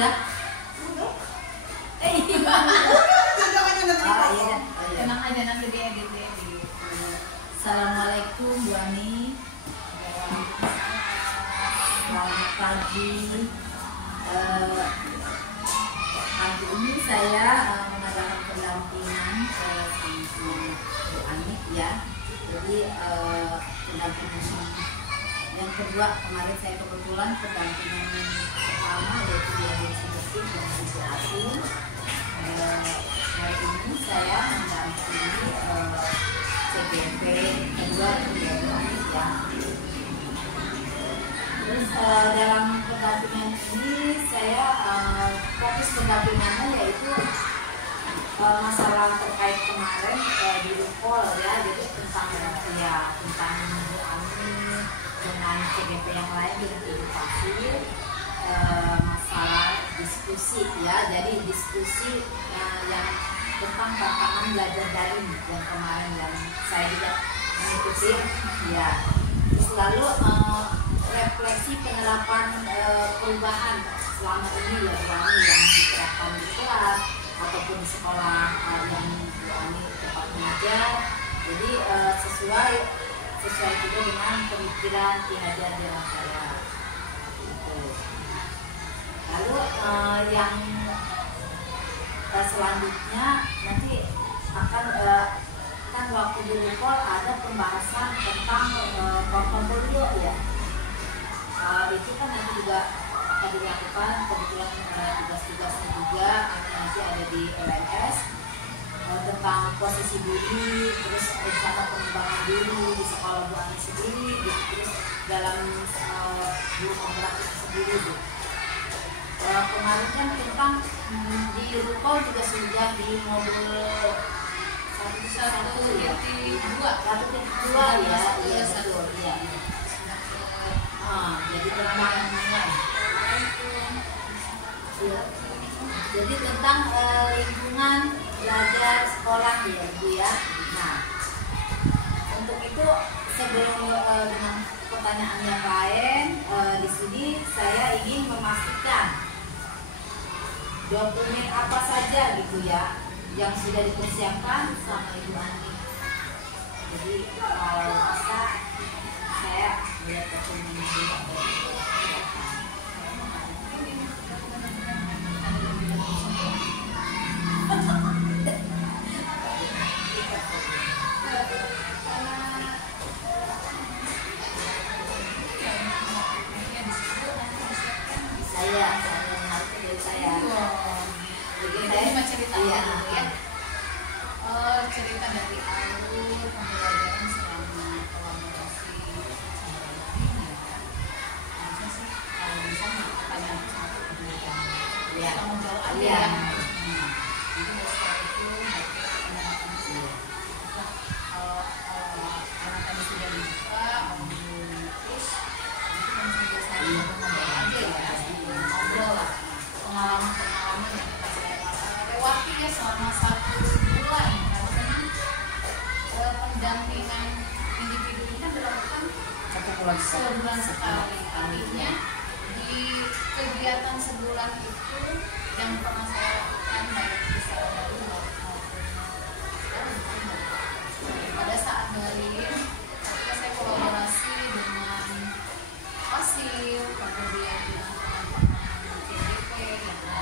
Udah. Iya. Tenang aja nanti diedit. Assalamualaikum Bu Ani. Selamat pagi. Pagi ini saya mengadakan pendampingan sama Bu Ani ya. Jadi pendampingan yang kedua, kemarin saya kebetulan pendampingan pertama yaitu di agensi bersih dan inspirasi. Hari ini saya mendampingi CGP kedua ya. Terus dalam pendampingan ini saya fokus pendampingannya yaitu masalah terkait kemarin di Rukol ya, jadi tentang Bu Ani dengan CGP yang lain dengan edukasi masalah diskusi ya, jadi diskusi yang tentang tantangan belajar daring yang kemarin yang saya juga mengikuti ya. Terus lalu refleksi penerapan perubahan selama ini ya Bu Ani yang diterapkan di kelas ataupun di sekolah yang Bu Ani tempat mengajar. Jadi sesuai juga dengan pemikiran Ki Hajar Dewantara. Lalu yang selanjutnya nanti akan kan waktu di Rukol ada pembahasan tentang portofolio ya. Itu kan nanti juga akan dilakukan kebetulan tugas-tugasnya juga nanti ada di LMS tentang posisi diri, terus rencana pengembangan diri di sekolah Bu Ani sendiri, gitu. Terus dalam guru penggerak itu sendiri. Gitu. Kemarin kan tentang di Rukol juga sudah di modul 1.1 ya, 1.2 ya, iya betul, iya. Jadi tentang jadi tentang lingkungan belajar sekolah ya Bu ya. Nah, untuk itu sebelum dengan pertanyaan yang lain di sini saya ingin memastikan dokumen apa saja gitu ya yang sudah dipersiapkan sama Ibu Ani. Jadi kalau bisa saya melihat dokumen ini. Cerita dari alur pembelajaran selama kolaborasi harusnya sih kalau bisa pertanyaan satu kemudian kita menjawab aja ya. Jadi setelah itu kalau anak tadi sudah dibuka terus itu kan sudah saya ngobrol aja ya, ngobrol lah pengalaman yang kita lewati ya selama 1 bulan. Pendampingan individu ini kan dilakukan sebulan sekali. Artinya di kegiatan sebulan itu yang pernah saya lakukan baik di Saudari maupun pada saat daring ketika saya kolaborasi dengan Fasil, kemudian dengan teman-teman CGP yang ada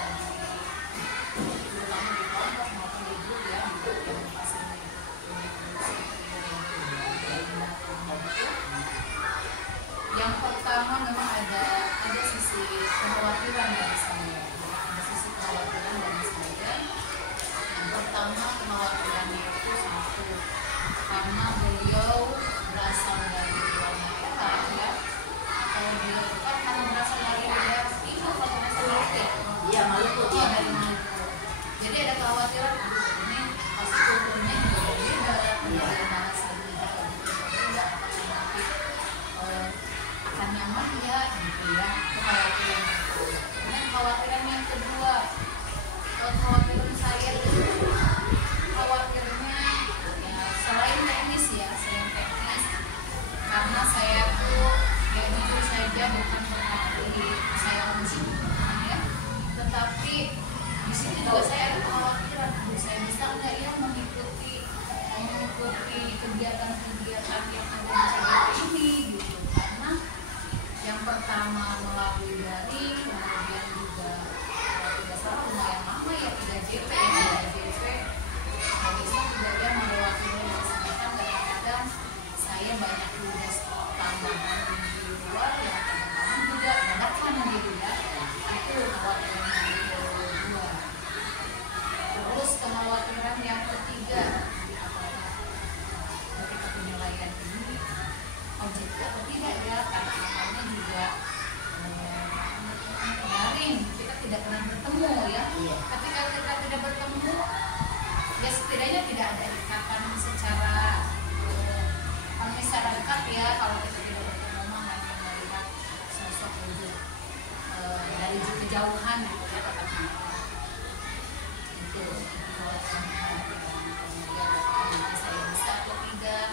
di terutama di kelompok maupun di grup ya, yang Fasil yang pertama memang ada sisi kekhawatiran dari saya, ada sisi kekhawatiran dari saya. Yang pertama kekhawatirannya itu satu, karena beliau berasal dari luar daerah ya, atau beliau kan karena berasal dari daerah timur atau berasal dari Iya Maluku ya, dari Maluku. Jadi ada kekhawatiran ini pasti kulturnya juga berbeda, kemudian bahasa juga berbeda, apakah nanti akan nyaman ya gitu ya, kekhawatiran itu. Kemudian kekhawatiran yang kedua, kekhawatiran saya itu khawatirnya ya selain teknis ya, karena saya tuh ya jujur saja bukan berarti saya musik ya, tetapi di situ juga saya ada kekhawatiran, saya bisa nggak ya mengikuti kegiatan-kegiatan yang ada di CGP ini gitu, karena yang pertama melalui daring, kemudian juga tidak salah lumayan lama ya 3JP nggak bisa tidak ya melewati kesempatan, kadang-kadang saya banyak tugas tambahan di luar yang kadang-kadang juga dadakan gitu ya, itu kekhawatiran yang kedua. Terus kekhawatiran yang ketiga, ketika penilaian ini objektif atau tidak ya, karena namanya juga daring, kita tidak pernah bertemu ya. Ketika kita tidak bertemu, ya setidaknya tidak ada ikatan secara dekat ya. Kalau kita tidak bertemu mah hanya melihat sosok wujud dari kejauhan gitu ya, katakan itu nanti saya bisa atau tidak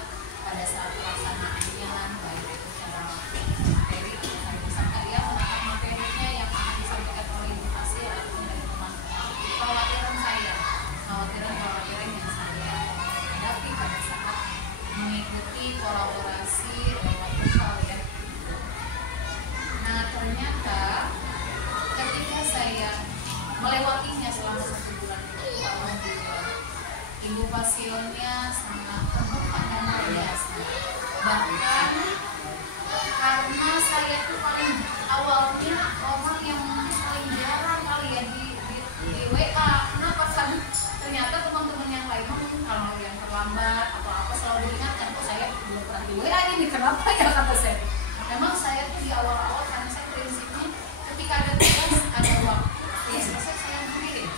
pada saat pelaksanaannya, baik itu secara materi, saya bisa nggak ya menahan materinya yang akan disampaikan oleh Ibu Kasih atau dari teman-teman. Kekhawatiran yang saya hadapi pada saat mengikuti kolaborasi lewat virtual ya. Nah ternyata ketika saya melewatinya selama 1 bulan itu, alhamdulillah Ibu Pasionnya sangat terbuka dan luar biasa. Bahkan karena saya tuh paling awalnya orang yang paling jarang kali ya di WA. Kenapa? Karena ternyata teman-teman yang lain mungkin kalau yang terlambat atau apa selalu diingatkan, kok saya belum pernah di WA ini, kenapa ya kata saya. Memang saya tuh di awal-awal karena saya prinsipnya ketika ada tugas, ada waktu, ya selesai saya kirim.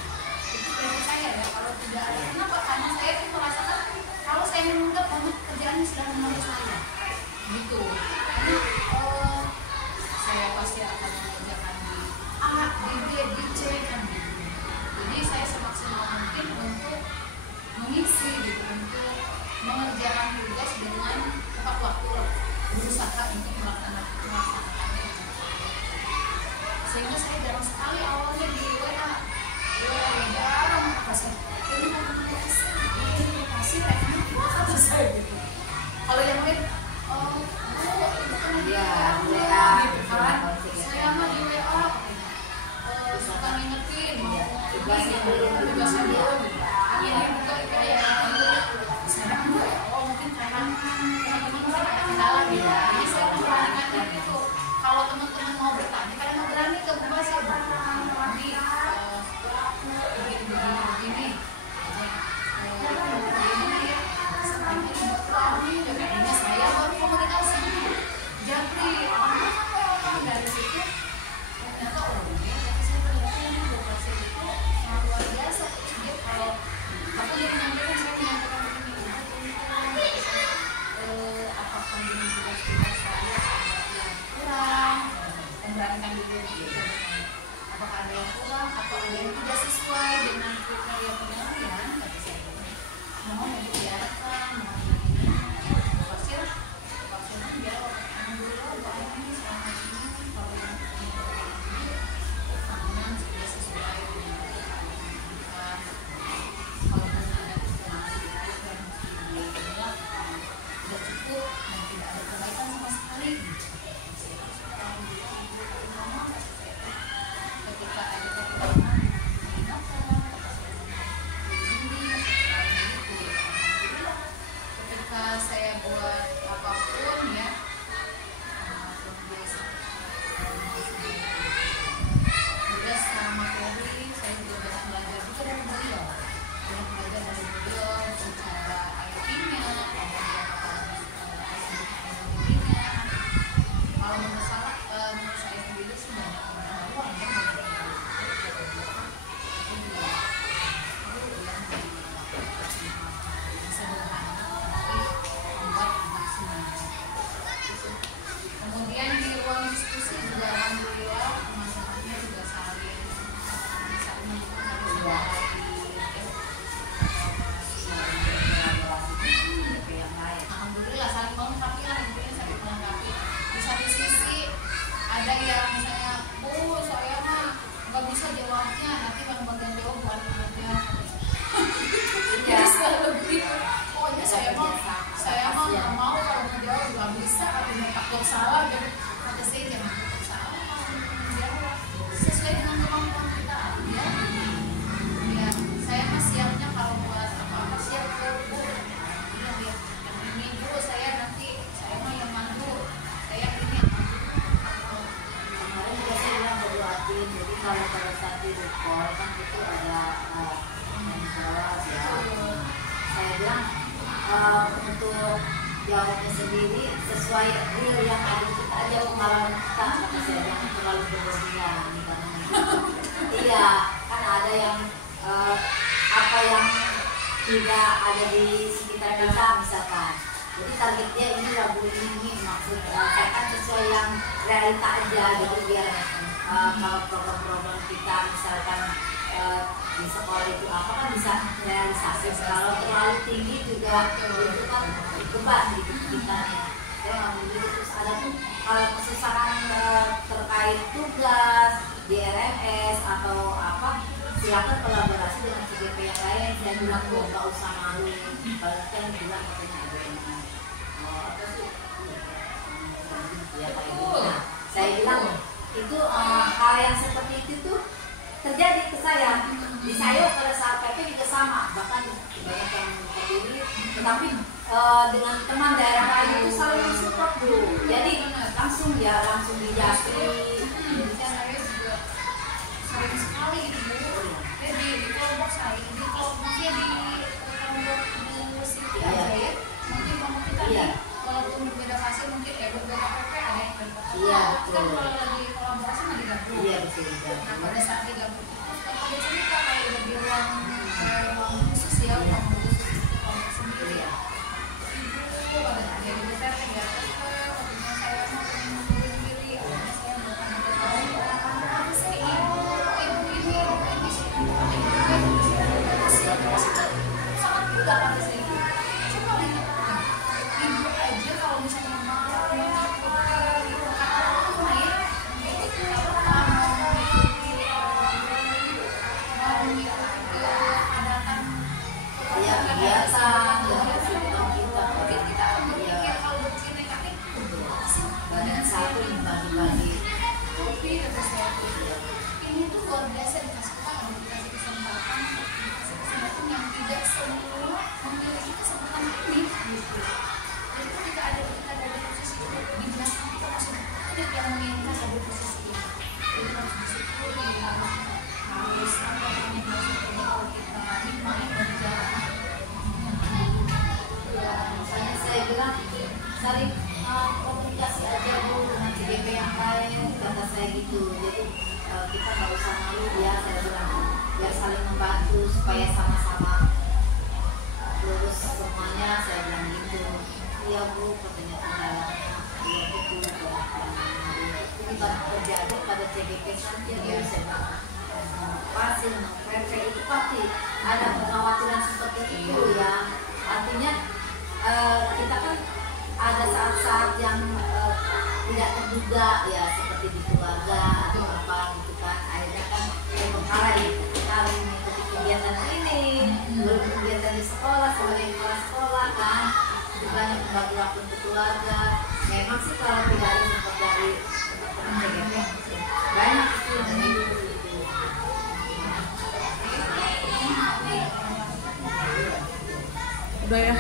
Itu prinsip saya ya. Kalau tidak ada, kenapa? Karena saya tuh merasakan kalau saya menunda banyak kerjaannya sedang menunggu saya. Gitu. Karena saya pasti akan mengerjakan di A, di B, di C kan gitu. Jadi saya semaksimal mungkin untuk mengisi gitu, untuk mengerjakan tugas dengan tepat waktu, berusaha untuk melaksanakannya. Sehingga saya jarang sekali awalnya di WA jarang apa saya ini kasih rekening apa saya gitu. Kalau yang lain itu kan dia WA gitu kan, saya mah di WA suka ngingetin mau tugasnya belum ini buka kayak saya mungkin karena teman-teman masih ada kendala gitu, jadi saya memperhatikan itu. Kalau teman-teman mau bertanya, kadang nggak berani ke Bu Basio, nanti begini Iya. nggak mau kalau mau jawab nggak bisa, katanya takut salah. Jadi kata saya jangan takut salah, kalau jawab sesuai dengan kemampuan kita aja. Ya saya mah siapnya kalau buat apa-apa siap ke Bu. Bilang ya, yang ini dulu saya nanti saya mah yang mandu, saya ini yang mandu. Kemarin juga saya bilang ke Bu Atin, jadi kalau pada saat video call kan itu ada yang jawab ya. Saya bilang untuk jawabnya sendiri sesuai real yang ada kita aja, pengalaman kita, kata saya, jangan terlalu berlebihan karena iya kan ada yang apa yang tidak ada di sekitar kita misalkan, jadi targetnya ini lagu ini maksud saya kan sesuai yang realita aja, jadi biar kalau program-program kita misalkan di sekolah itu apa kan bisa realisasi. Kalau terlalu tinggi juga itu kan beban di kita ya. Saya nggak begitu. Terus ada tuh kalau kesusahan terkait tugas di RMS atau apa, silakan kolaborasi dengan CGP yang lain. Saya bilang tuh nggak usah malu. Kalau kan bilang katanya ada yang apa sih ya kayak gitu. Nah, saya bilang itu hal yang seperti itu tuh terjadi ke saya. Di saya pada saat PP juga sama, bahkan banyak yang berdiri, tetapi dengan teman daerah lain itu saling mensupport Bu. Jadi langsung dijastri. Jadi saya juga sering sekali gitu Bu. Jadi di kelompok saya, di kelompoknya di kelompok Bu Siti aja ya. Mungkin kelompok kita nih, walaupun berbeda fase mungkin berbeda PP ada yang berbeda. Iya, Kan kalau lagi kolaborasi mah digabung. Iya betul. Nah pada saat digabung ada cerita kayak udah di ruang khusus ya, ruang khusus itu kelompok sendiri ya. Ibu pada ada di besar kan nggak apa-apa, waktunya saya mau mengundurin diri, waktunya saya mau apa sih ibu ini sangat mudah kata saya. Coba lihat, ibu aja kalau misalnya mau gitu kata orang main itu apa Iya kegiatan mungkin kita berpikir kalau bercine kaki banyak satu yang bagi-bagi. kopi kata saya ini tuh luar biasa dikasih tahu, dikasih kesempatan yang tidak semua memiliki kesempatan ini gitu. Jadi ketika kita ada di posisi itu di belakang kita masih banyak yang menginginkan ada di posisi itu. Jadi harus disyukuri, harus apa namanya, harus kita nikmati berjalan. Ya, misalnya saya bilang saling komunikasi aja Bu dengan CGP yang lain, kata saya gitu. Jadi kita nggak usah malu ya, saya bilang biar saling membantu supaya sama-sama lurus semuanya, saya bilang gitu. Iya Bu, katanya kendalanya iya betul ya, ini baru terjadi pada CGP saja ya, saya bilang pasti PP itu pasti ada kekhawatiran seperti itu ya. Artinya kita kan ada saat-saat yang tidak terduga ya, seperti di keluarga atau apa gitu kan, akhirnya kan terbengkalai kita harus mengikuti kegiatan ini, belum kegiatan di sekolah sebagai kepala sekolah kan, itu banyak membagi waktu untuk keluarga. Memang sih kalau tidak ada support dari teman-teman banyak itu dari Udah ya.